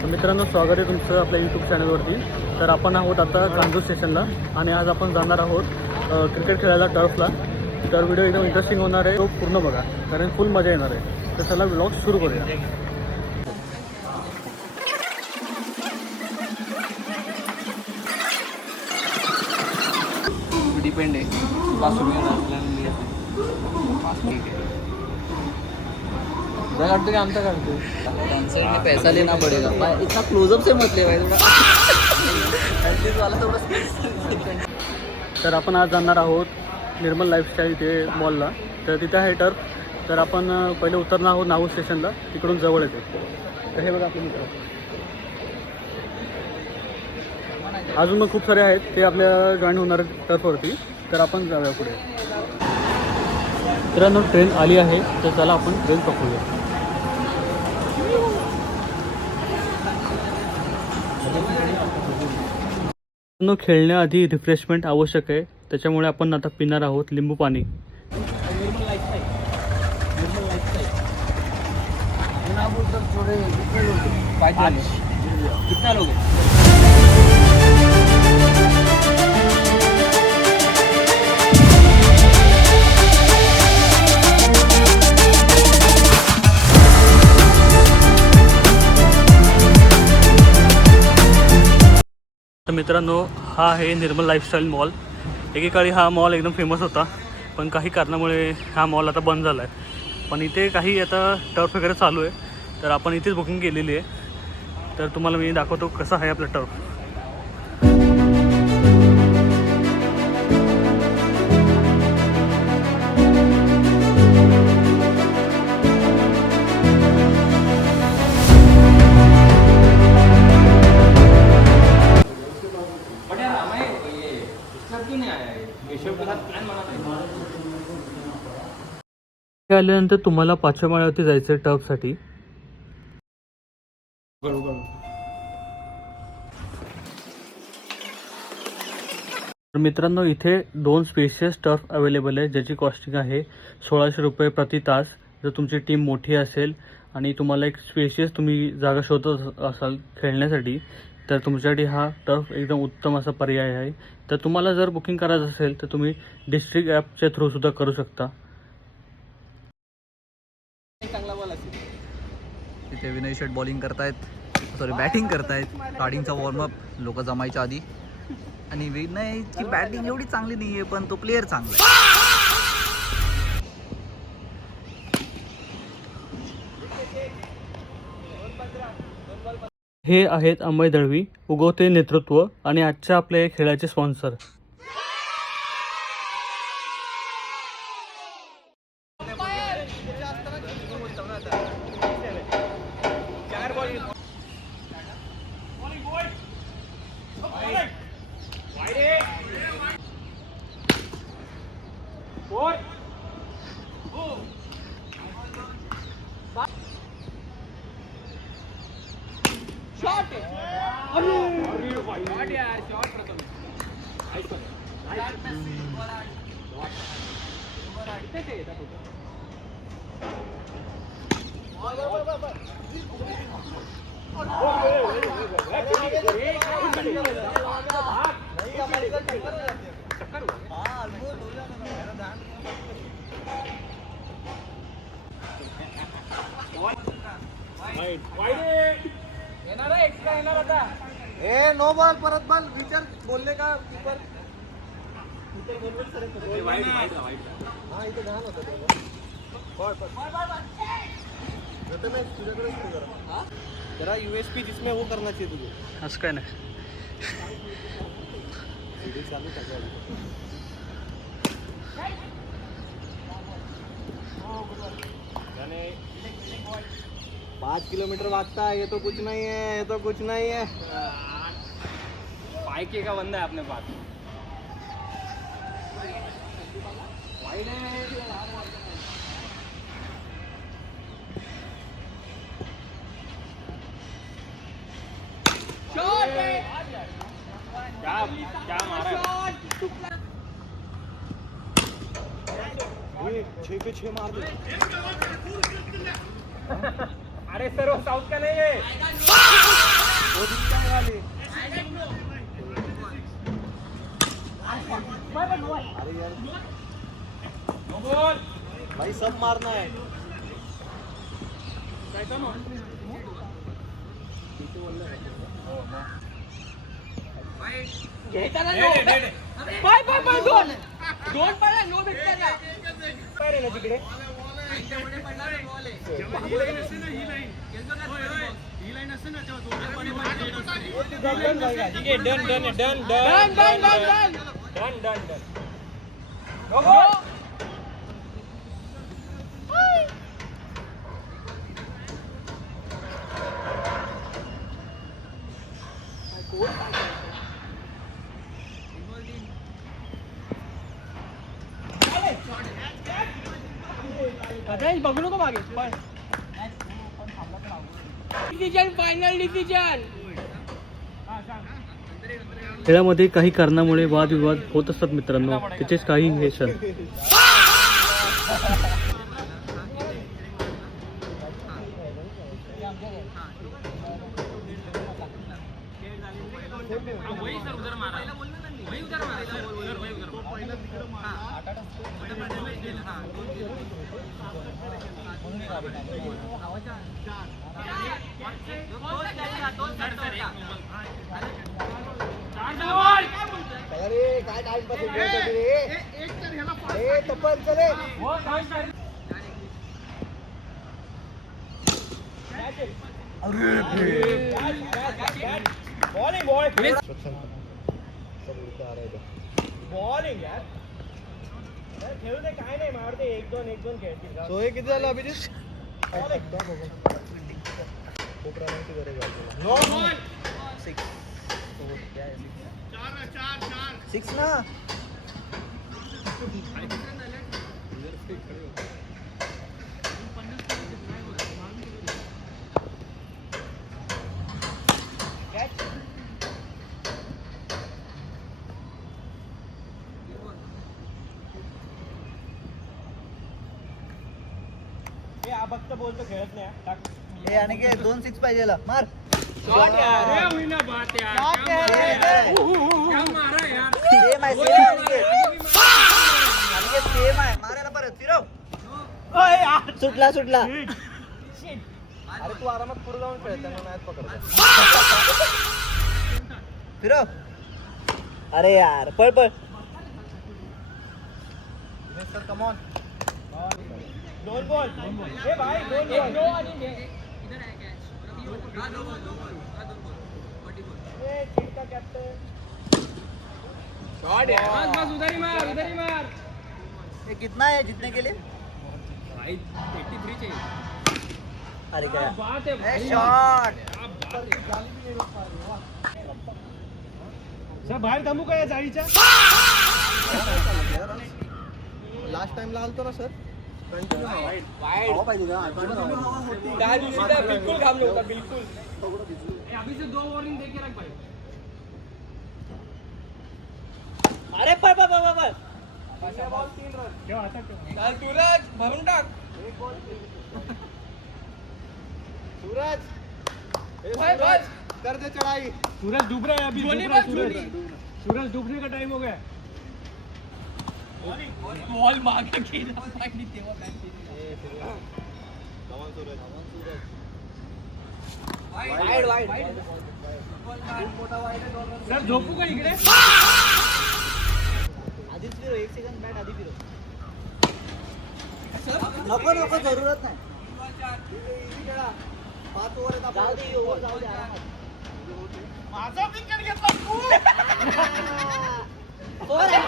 तर मित्रांनो, स्वागत आहे तुमचं आपल्या यूट्यूब चॅनलवरती. तर आपण आहोत आता कांजूर स्टेशनला आणि आज आपण जाणार आहोत क्रिकेट खेळायला टर्फला. तर व्हिडिओ एकदम इंटरेस्टिंग होणार आहे, तो पूर्ण बघा कारण फुल मजा येणार आहे. तर चला व्लॉग सुरू करूया. डिपेंड है काढतो की आमचा काढतो. पैसा लेना पड़ेगा. इतना क्लोजअप से मत ले भाई थोड़ा. तर आपण आज जाणार आहोत निर्मल लाईफस्टाईल इथे मॉलला. तर तिथे आहे टर्फ. तर आपण पहिले उतरणार आहोत नाहू स्टेशनला, तिकडून जवळ येते. तर हे बघा आपले मित्र, अजून मग खूप सारे आहेत ते आपल्या जॉईन होणार टर्फवरती. तर आपण जाऊया पुढे. मित्रांनो, ट्रेन आली आहे, तर चला आपण ट्रेन पकडूया. खेळण्याआधी रिफ्रेशमेंट आवश्यक आहे, त्याच्यामुळे आपण आता पिणार आहोत लिंबू पाणी. कितना लोग तर मित्रांनो, हा आहे निर्मल लाईफस्टाईल मॉल. एकेकाळी हा मॉल एकदम फेमस होता, पण काही कारणामुळे हा मॉल आता बंद झाला आहे. पण इथे काही आता टर्फ वगैरे चालू आहे, तर आपण इथेच बुकिंग केलेली आहे. तर तुम्हाला मी दाखवतो कसा आहे आपला टर्फ. आल्यानंतर तुम्हाला 5व्या माळ्यावरती जायचं आहे टर्फसाठी. तर मित्रांनो, इथे 2 स्पेशियस टर्फ अवेलेबल आहे, ज्याची कॉस्टिंग आहे 1600 रुपये प्रति तास. जर तुमची टीम मोठी असेल आणि तुम्हाला एक स्पेशियस तुम्ही जागा शोधत असाल खेळण्यासाठी, तर तुमच्यासाठी हा टर्फ एकदम उत्तम असा पर्याय आहे. तर तुम्हाला जर बुकिंग करायचं असेल तर तुम्ही डिस्ट्रिक्ट ॲपच्या थ्रूसुद्धा करू शकता. इथे विनय शेट बॉलिंग करतायत, सॉरी बॅटिंग करतायत. स्टार्टिंगचा वॉर्मअप लोक जमायच्या आधी. आणि विनयची बॅटिंग एवढी चांगली नाही आहे, पण तो प्लेअर चांगला आहे. हे आहेत अमय दळवी, उगवते नेतृत्व आणि आजच्या आपल्या या खेळाचे स्पॉन्सर. नो बॉल परत बॉल विचार बोलले का कीपर. जरा यूएसपी जिसमें वो करना चाहिए तुझे. असं काय नाही. पाँच किलोमीटर भागता है, ये तो कुछ नहीं है, ये तो कुछ नहीं है. पाइके का बंदा है अपने पास. क्या मारा ये 6 पे 6 मार दे। अरे सर वो साउथ का नहीं है। सब मारना है. बघू नको मागे डिसिजन फायनल डिसिजन. खेळामध्ये काही कारणामुळे वादविवाद होत असतात मित्रांनो, त्याचेच काही हे क्षण. अरे काय टाइमपास रे तपन चले. बॉलिंग यार खेळू दे, काय नाही मारते. 1-2 खेळतील. सो हे किती झालं अभिजित? खूप रनांची गरज आहे. 6 ना. फक्त बोलतो खेळत नाही. टाक हे आणि के 2 6 पाहिजे मार. शॉट यार. ये हुई ना बात यार. क्या मारा यार. सेम आहे सेम आहे. मारायला परत फिरव. सुटला सुटला. अरे तू आरामात पुढे जाऊन खेळ, त्यांना मॅच पकडतो. फिरव. अरे यार पळ पळ. Sir come on. 2 बॉल. ए भाई 2 बॉल. इधर है कैच. ए चिंता कैप्टन. शॉट यार. बस बस उधर ही मार. ये कितना है जीतने के लिए? भाई 83 चाहिए. अरे क्या बात है भाई. शॉट. सर बाहेर थांबू का या जाळीच्या? लास्ट टाइमला आलतो ना सर. Continue wide. बिल्कुल काम नव्हता बिल्कुल. अभी से 2 वार्निंग दे के रख भाई. अरे पळ पळ पळ पळ. Ball 3 run. चल सूरज भरून टाक. सूरज भाई बस. कर दे चढ़ाई. सूरज डूब रहा है अभी. सूरज डूबने का टाइम हो गया. बॉल मागे गेला पाहिजे तेव्हा बॅट केली. Wide wide. सर झोपू का इकडे. आधीच फिरो. 1 सेकंड बॅट आधी फिरो. नको नको जरूरत नाही. 5 ओव्हर येतात. जाऊ दे ओव्हर जाऊ दे आरामात. माझा विकेट घेतला तू. फोर आहे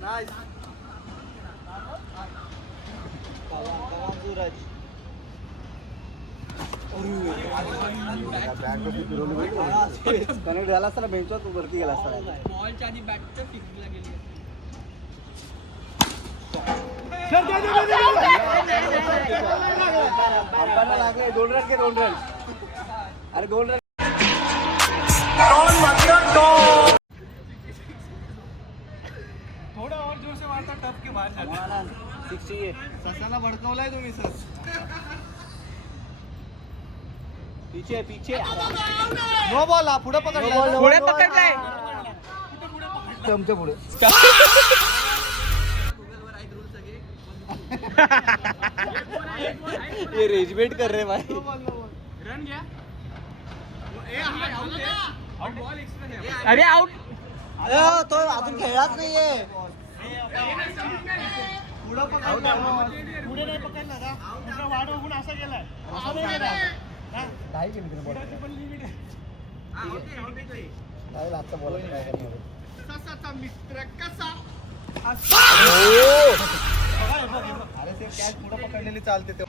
नाईस. सूरज. कनेक्ट झाला असता बेंचवर तू वरती गेला असता. बॉलच्या आधी बॅटच्या फिक्सला गेली. अंपायरला लागले 2 रन के 2 रन. अरे 2 रन. थोड़ा और जोर से मारता टप के बाहर जाता. 68. ससाला भडकवलाय तुम्ही सर. पीछे पीछे. No ball. पुढे पकडला. पुढे पकडलाय. चमच्या पुढे ये रेजमेंट कर रहे भाई. रन घ्या बॉल एक्स्ट्रा अरे आउट. तो अजून खेळलाच नाहीये. पुढे नाही पकडला का? पुढे वाढ बघून असा गेलाय. नाही केली बॉल. नाही लागतं बॉल काय करणार. ससाचा मित्र कसा अरे ते कॅच पुढे पकडलेली चालते ते.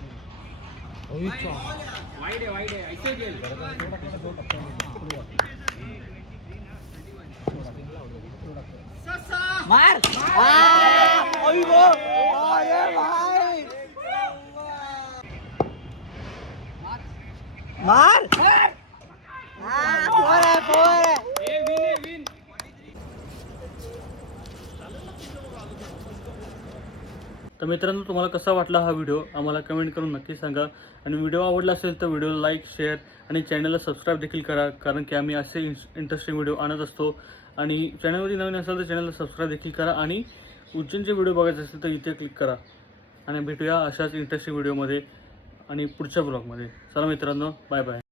वाईड आहे ऐसे गेल मार मार. विन तर मित्रांनो तुम्हाला कसा वाटला हा व्हिडिओ आम्हाला कमेंट करून नक्की सांगा. आणि व्हिडिओ आवडला असेल तर व्हिडिओला लाईक शेअर आणि चॅनलला सबस्क्राईब देखील करा, कारण की आम्ही असे इंटरेस्टिंग व्हिडिओ आणत असतो. आणि चॅनलमध्ये नवीन असेल तर चॅनलला सबस्क्राईब देखील करा. आणि उज्जैनचे व्हिडिओ बघायचे असेल तर इथे क्लिक करा. आणि भेटूया अशाच इंटरेस्टिंग व्हिडिओमध्ये आणि पुढच्या ब्लॉगमध्ये. चला मित्रांनो, बाय बाय.